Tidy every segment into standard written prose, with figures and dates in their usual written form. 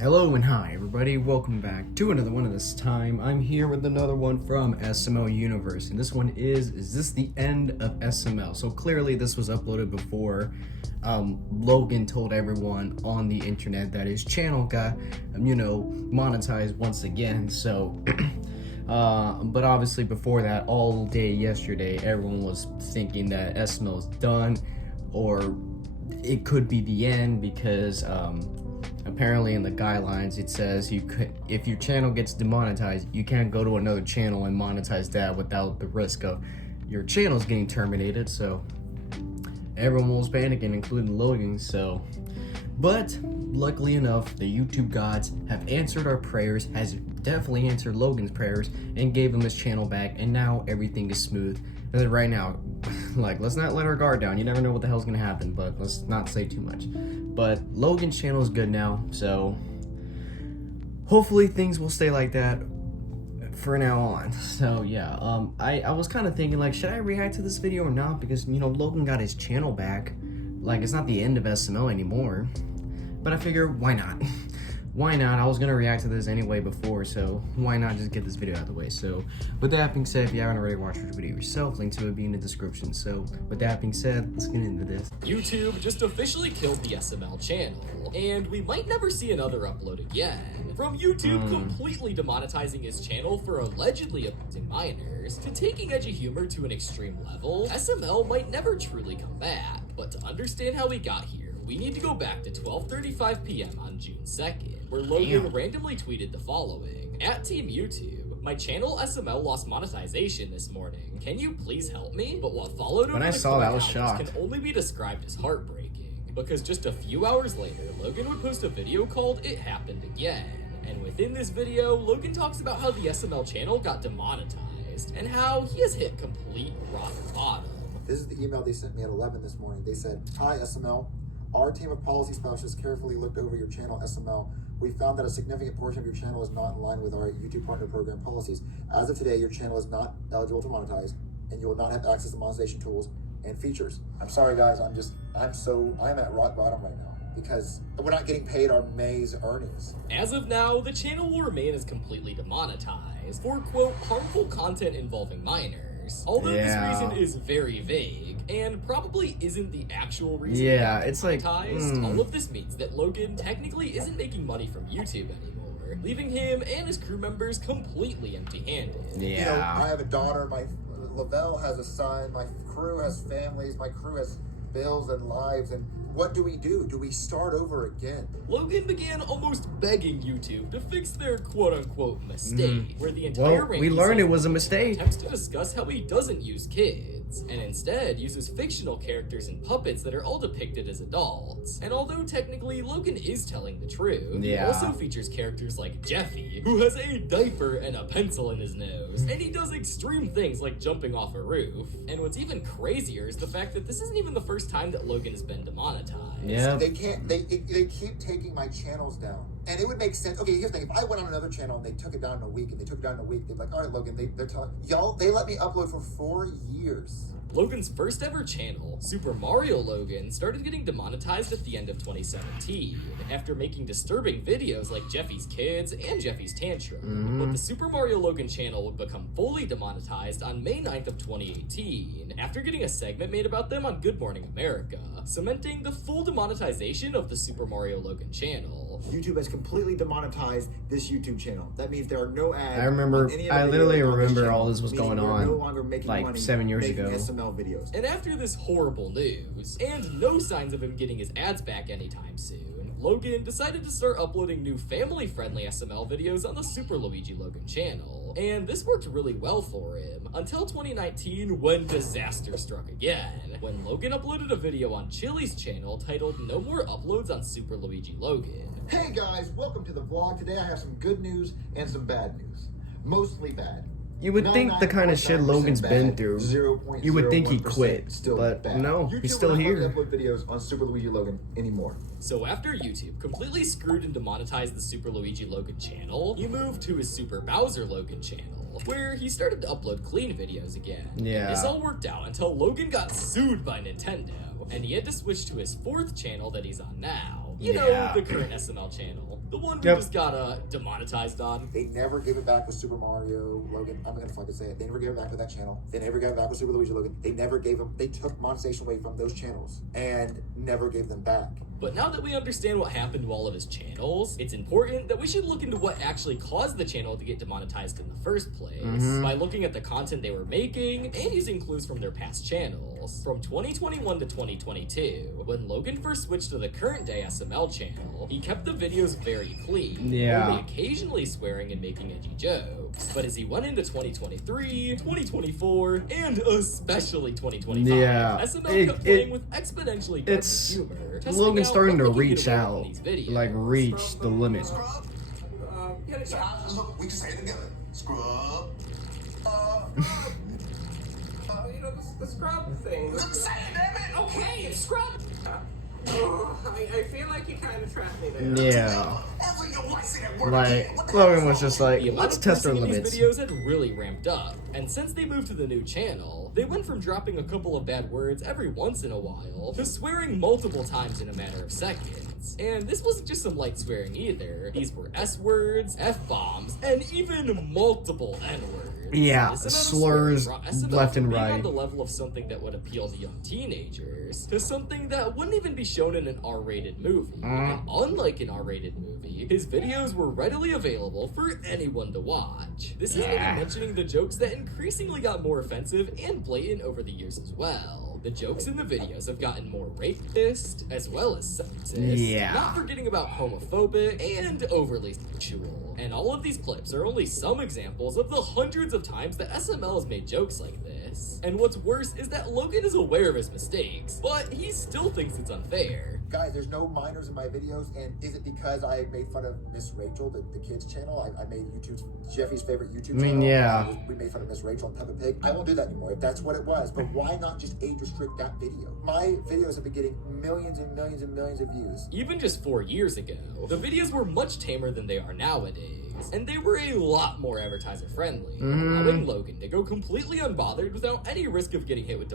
Hello and hi everybody, welcome back to another one. Of this time I'm here with another one from SML Universe, and this one is this the end of SML? So clearly this was uploaded before Logan told everyone on the internet that his channel got monetized once again. So but obviously before that, all day yesterday, everyone was thinking that SML is done, or it could be the end, because apparently in the guidelines it says if your channel gets demonetized, you can't go to another channel and monetize that without the risk of your channels getting terminated. So everyone was panicking, including Logan. But luckily enough, the YouTube gods have answered our prayers, has definitely answered Logan's prayers, and gave him his channel back, and now everything is smooth. And right now, let's not let our guard down. You never know what the hell's gonna happen, but let's not say too much. But Logan's channel is good now, so hopefully things will stay like that for now on. So yeah, I was kind of thinking, should I react to this video or not? Because Logan got his channel back. It's not the end of SML anymore. But I figure, why not? Why not? I was gonna react to this anyway before, so why not just get this video out of the way? So with that being said, if you haven't already watched the video yourself, link to it will be in the description. So with that being said, let's get into this. YouTube just officially killed the SML channel, and we might never see another upload again. From YouTube completely demonetizing his channel for allegedly abusing minors, to taking edgy humor to an extreme level, SML might never truly come back. But to understand how we got here, we need to go back to 12:35 p.m. on June 2nd, where Logan randomly tweeted the following: "At Team YouTube, my channel SML lost monetization this morning. Can you please help me?" But what followed When I saw that, I was shocked. Can only be described as heartbreaking, because just a few hours later, Logan would post a video called "It Happened Again." And within this video, Logan talks about how the SML channel got demonetized, and how he has hit complete rock bottom. This is the email they sent me at 11 this morning. They said, "Hi SML. Our team of policy specialists carefully looked over your channel SML. We found that a significant portion of your channel is not in line with our YouTube Partner Program policies. As of today, your channel is not eligible to monetize, and you will not have access to monetization tools and features." I'm sorry guys, I'm at rock bottom right now, because we're not getting paid our May's earnings. As of now, the channel will remain as completely demonetized for, quote, harmful content involving minors. Although this reason is very vague, and probably isn't the actual reason it's demonetized, all of this means that Logan technically isn't making money from YouTube anymore, leaving him and his crew members completely empty-handed. Yeah. I have a daughter, Lavelle has a son, my crew has families, my crew has bills and lives, and what do? Do we start over again? Logan began almost begging YouTube to fix their quote-unquote mistake, where the entire we learned it was a mistake. Attempts to discuss how he doesn't use kids, and instead uses fictional characters and puppets that are all depicted as adults. And although technically Logan is telling the truth, he also features characters like Jeffy, who has a diaper and a pencil in his nose, and he does extreme things like jumping off a roof. And what's even crazier is the fact that this isn't even the first time that Logan has been demonetized. Yeah. They keep taking my channels down. And it would make sense. Okay, here's the thing. If I went on another channel and they took it down in a week, they'd be like, "All right, Logan, they're telling y'all, they let me upload for 4 years." Logan's first ever channel, Super Mario Logan, started getting demonetized at the end of 2017, after making disturbing videos like Jeffy's Kids and Jeffy's Tantrum. But the Super Mario Logan channel would become fully demonetized on May 9th of 2018, after getting a segment made about them on Good Morning America, cementing the full demonetization of the Super Mario Logan channel. YouTube has completely demonetized this YouTube channel. That means there are no ads. I literally remember all this was going on no longer making money 7 years ago. SML videos. And after this horrible news, and no signs of him getting his ads back anytime soon, Logan decided to start uploading new family-friendly SML videos on the Super Luigi Logan channel. And this worked really well for him, until 2019, when disaster struck again, when Logan uploaded a video on Chili's channel titled "No More Uploads on Super Luigi Logan." Hey guys, welcome to the vlog. Today I have some good news and some bad news. Mostly bad. You would think the kind of shit Logan's been through, you would think he'd quit, but no, he's still here. YouTube will not upload videos on Super Luigi Logan anymore. So after YouTube completely screwed and demonetized the Super Luigi Logan channel, he moved to his Super Bowser Logan channel, where he started to upload clean videos again. Yeah. This all worked out until Logan got sued by Nintendo and he had to switch to his 4th channel that he's on now. You Yeah. know, the current SML channel. The one we Yep. just got demonetized on. They never gave it back with Super Mario Logan. I'm gonna fucking say it. They never gave it back with that channel. They never gave it back with Super Luigi Logan. They never gave them. They took monetization away from those channels and never gave them back. But now that we understand what happened to all of his channels, it's important that we should look into what actually caused the channel to get demonetized in the first place by looking at the content they were making and using clues from their past channels. From 2021 to 2022, when Logan first switched to the current day SML channel, he kept the videos very clean, Yeah. only occasionally swearing and making edgy jokes. But as he went into 2023, 2024, and especially 2025, Yeah. SML kept playing with exponentially better It's humor. testing Logan's out starting to what he could reach get away out, from these videos. like reach the limit. We can say it together. Scrub. You know, the scrub thing. Say it, damn it. Okay, it's scrub. I feel like you kind of trapped me there. Yeah. Every your wife say that word Like, again. What the Logan hell? was just like, The amount let's of test our cursing in limits. these videos had really ramped up, and since they moved to the new channel, they went from dropping a couple of bad words every once in a while to swearing multiple times in a matter of seconds. And this wasn't just some light swearing either. These were S-words, F-bombs, and even multiple N-words. Yeah, This amount of slurs swearing brought SML left from and being right. on the level of something that would appeal to young teenagers to something that wouldn't even be shown in an R-rated movie. And unlike an R-rated movie, his videos were readily available for anyone to watch. This isn't even mentioning the jokes that increasingly got more offensive and blatant over the years as well. The jokes in the videos have gotten more racist as well as sexist. Yeah. Not forgetting about homophobic and overly sexual. And all of these clips are only some examples of the hundreds of times that SML has made jokes like this. And what's worse is that Logan is aware of his mistakes, but he still thinks it's unfair. Guys, there's no minors in my videos, and is it because I made fun of Miss Rachel, the kids channel? I made Jeffy's favorite YouTube channel. mean, yeah. We made fun of Miss Rachel and Peppa Pig. I won't do that anymore if that's what it was. But why not just age restrict that video? My videos have been getting millions and millions and millions of views. Even just 4 years ago, the videos were much tamer than they are nowadays, and they were a lot more advertiser friendly, allowing Logan to go completely unbothered without any risk of getting hit with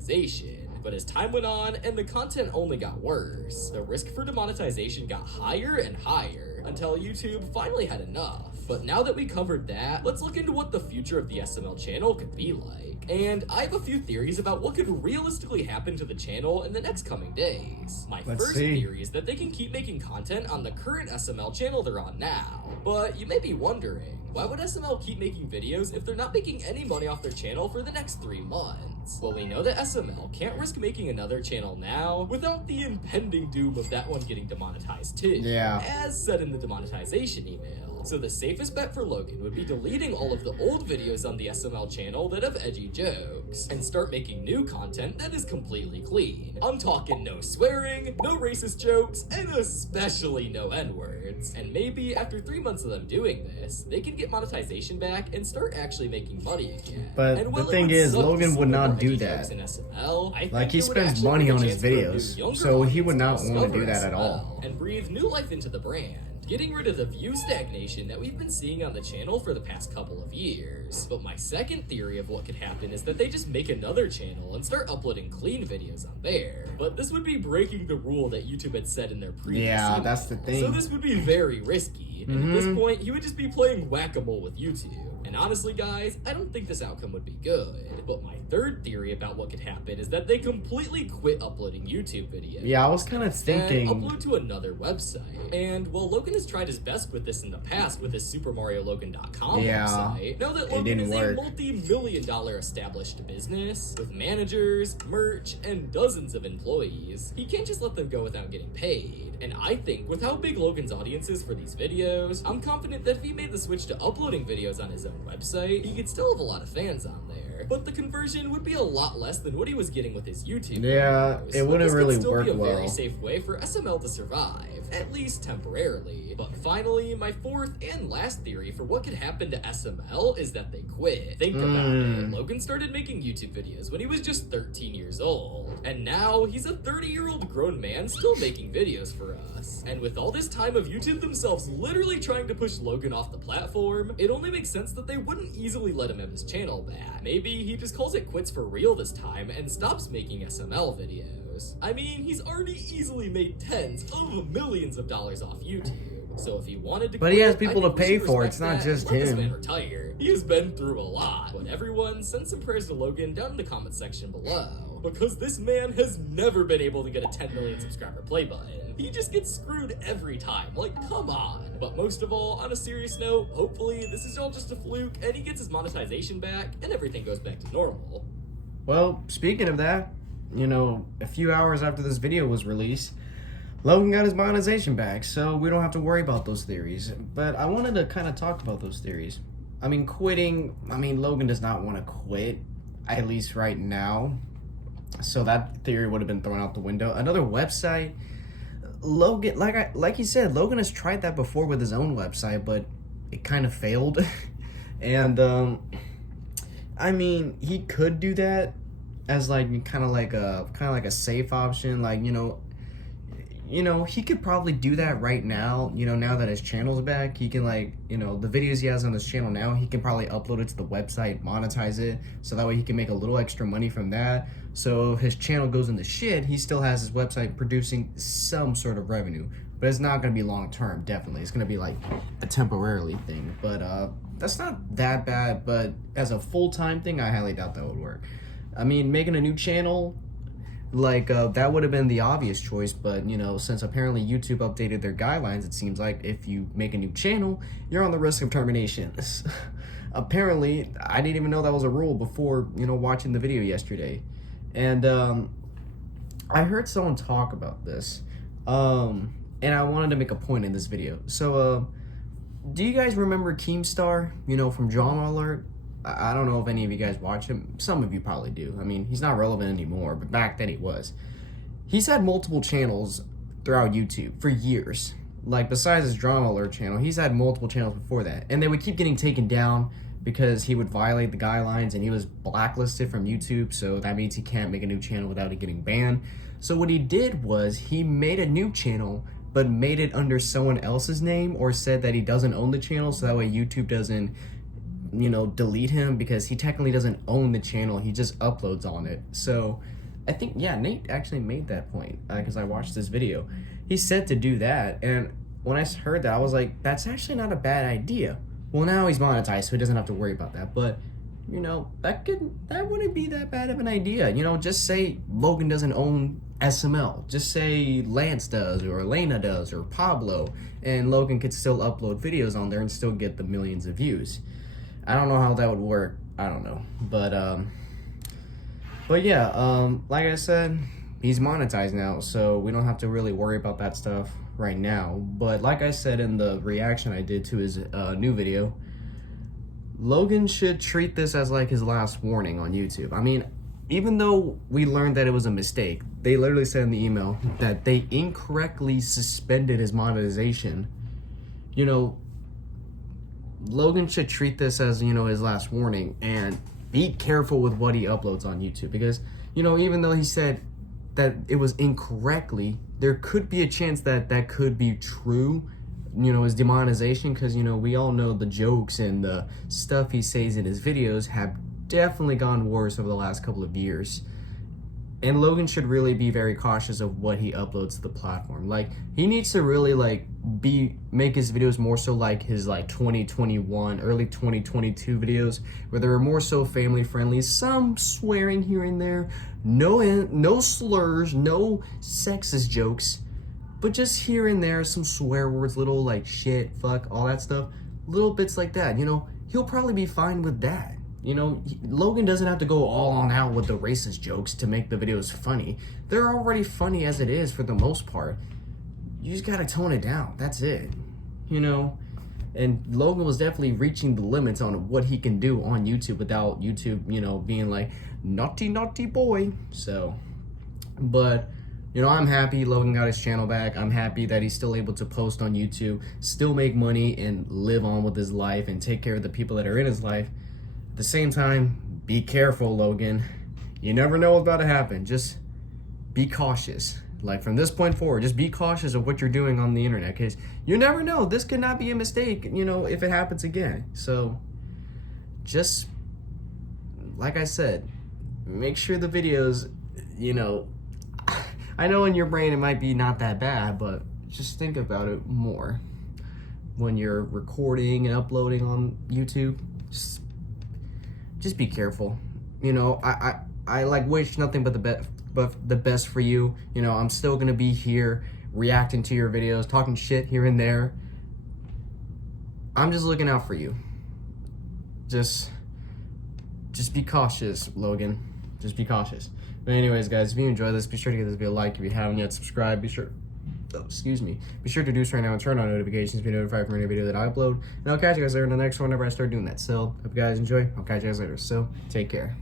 demonetization. But as time went on and the content only got worse, the risk for demonetization got higher and higher until YouTube finally had enough. But now that we covered that, let's look into what the future of the SML channel could be like. And I have a few theories about what could realistically happen to the channel in the next coming days. My Let's first see. theory is that they can keep making content on the current SML channel they're on now. But you may be wondering, why would SML keep making videos if they're not making any money off their channel for the next 3 months? Well, we know that SML can't risk making another channel now without the impending doom of that one getting demonetized too. Yeah. As said in the demonetization email. So the safest bet for Logan would be deleting all of the old videos on the SML channel that have edgy jokes and start making new content that is completely clean. I'm talking no swearing, no racist jokes, and especially no N-words. And maybe after 3 months of them doing this, they can get monetization back and start actually making money again. But And the while it thing would is, suck to Logan see would more not do edgy that. jokes in SML, I think Like, he it would spends actually money give a on his chance for a new, videos, younger so he would not audience want to do discover that at all. SML and breathe new life into the brand, getting rid of the view stagnation that we've been seeing on the channel for the past couple of years. But my second theory of what could happen is that they just make another channel and start uploading clean videos on there. But this would be breaking the rule that YouTube had said in their previous Yeah, email. that's the thing. So this would be very risky, and at this point, he would just be playing whack-a-mole with YouTube. And honestly, guys, I don't think this outcome would be good. But my third theory about what could happen is that they completely quit uploading YouTube videos. Yeah, I was kind of And thinking. upload to another website. And while Logan has tried his best with this in the past with his SuperMarioLogan.com Yeah, website, now that it Logan didn't is work. a multi-million-dollar established business with managers, merch, and dozens of employees, he can't just let them go without getting paid. And I think with how big Logan's audience is for these videos, I'm confident that if he made the switch to uploading videos on his own website, he could still have a lot of fans on there. But the conversion would be a lot less than what he was getting with his YouTube Yeah, videos. it But wouldn't this could really still work be a very well. safe way for SML to survive, at least temporarily. But finally, my fourth and last theory for what could happen to SML is that they quit. Think about it. Logan started making YouTube videos when he was just 13 years old. And now he's a 30-year-old grown man still making videos for us. And with all this time of YouTube themselves literally trying to push Logan off the platform, it only makes sense that they wouldn't easily let him have his channel back. Maybe maybe he just calls it quits for real this time and stops making SML videos. I mean, he's already easily made tens of millions of dollars off YouTube. So if he wanted to But quit, he has people I to think we pay should for it. respect It's not that just and let this him. man retire. He has been through a lot. But everyone, send some prayers to Logan down in the comment section below. Because this man has never been able to get a 10 million subscriber play button. He just gets screwed every time. Like, come on. But most of all, on a serious note, hopefully this is all just a fluke and he gets his monetization back and everything goes back to normal. Well, speaking of that, you know, a few hours after this video was released, Logan got his monetization back, so we don't have to worry about those theories. But I wanted to kind of talk about those theories. I mean, Logan does not want to quit, at least right now. So that theory would have been thrown out the window. Another website, Logan, like he said, Logan has tried that before with his own website, but it kind of failed. And I mean, he could do that as like kind of like a safe option. Like, you know, he could probably do that right now. You know, now that his channel's back, he can, like, you know, the videos he has on his channel now, he can probably upload it to the website, monetize it, so that way he can make a little extra money from that. So if his channel goes into shit, he still has his website producing some sort of revenue. But it's not going to be long term, definitely. It's going to be like a temporarily thing. But that's not that bad. But as a full-time thing, I highly doubt that would work. I mean, making a new channel, like, that would have been the obvious choice, but, you know, since apparently YouTube updated their guidelines, it seems like if you make a new channel, you're on the risk of termination. Apparently, I didn't even know that was a rule before, you know, watching the video yesterday. And I heard someone talk about this, and I wanted to make a point in this video. So, do you guys remember Keemstar, you know, from Drama Alert? I don't know if any of you guys watch him. Some of you probably do. I mean, he's not relevant anymore, but back then he was. He's had multiple channels throughout YouTube for years. Like, besides his Drama Alert channel, he's had multiple channels before that. And they would keep getting taken down because he would violate the guidelines and he was blacklisted from YouTube, so that means he can't make a new channel without it getting banned. So what he did was he made a new channel, but made it under someone else's name, or said that he doesn't own the channel, so that way YouTube doesn't, you know, delete him, because he technically doesn't own the channel, he just uploads on it. So I think, yeah, Nate actually made that point, because I watched this video. He said to do that, and when I heard that, I was like, that's actually not a bad idea. Well, now he's monetized, so he doesn't have to worry about that, but, you know, that wouldn't be that bad of an idea. You know, just say Logan doesn't own SML. Just say Lance does, or Elena does, or Pablo, and Logan could still upload videos on there and still get the millions of views. I don't know how that would work. I don't know. But yeah, like I said, he's monetized now, so we don't have to really worry about that stuff right now. But like I said in the reaction I did to his new video, Logan should treat this as like his last warning on YouTube. I mean, even though we learned that it was a mistake, they literally said in the email that they incorrectly suspended his monetization. You know, Logan should treat this as, you know, his last warning, and be careful with what he uploads on YouTube, because, you know, even though he said that it was incorrectly, there could be a chance that that could be true, you know, his demonetization, because, you know, we all know the jokes and the stuff he says in his videos have definitely gone worse over the last couple of years. And Logan should really be very cautious of what he uploads to the platform. Like, he needs to really, like, make his videos more so like his, like, 2021, early 2022 videos, where they're more so family friendly, some swearing here and there, no slurs, no sexist jokes, but just here and there, some swear words, little, like, shit, fuck, all that stuff, little bits like that, you know, he'll probably be fine with that. You know, Logan doesn't have to go all on out with the racist jokes to make the videos funny. They're already funny as it is for the most part. You just gotta tone it down, that's it. You know, and Logan was definitely reaching the limits on what he can do on YouTube without YouTube, you know, being like, naughty, naughty boy. So, but, you know, I'm happy Logan got his channel back. I'm happy that he's still able to post on YouTube, still make money, and live on with his life, and take care of the people that are in his life. At the same time, be careful, Logan. You never know what's about to happen. Just be cautious. Like, from this point forward, just be cautious of what you're doing on the internet, because you never know. This could not be a mistake, you know, if it happens again. So, just like I said, make sure the videos, you know, I know in your brain it might be not that bad, but just think about it more when you're recording and uploading on YouTube. Just be careful. You know, I like wish nothing but the best for you. You know, I'm still gonna be here reacting to your videos, talking shit here and there. I'm just looking out for you. Just be cautious, Logan. Just be cautious. But anyways, guys, if you enjoyed this, be sure to give this video a like. If you haven't yet, subscribe. Be sure to do so right now and turn on notifications to be notified from any video that I upload. And I'll catch you guys there in the next one whenever I start doing that. So, hope you guys enjoy. I'll catch you guys later. So, take care.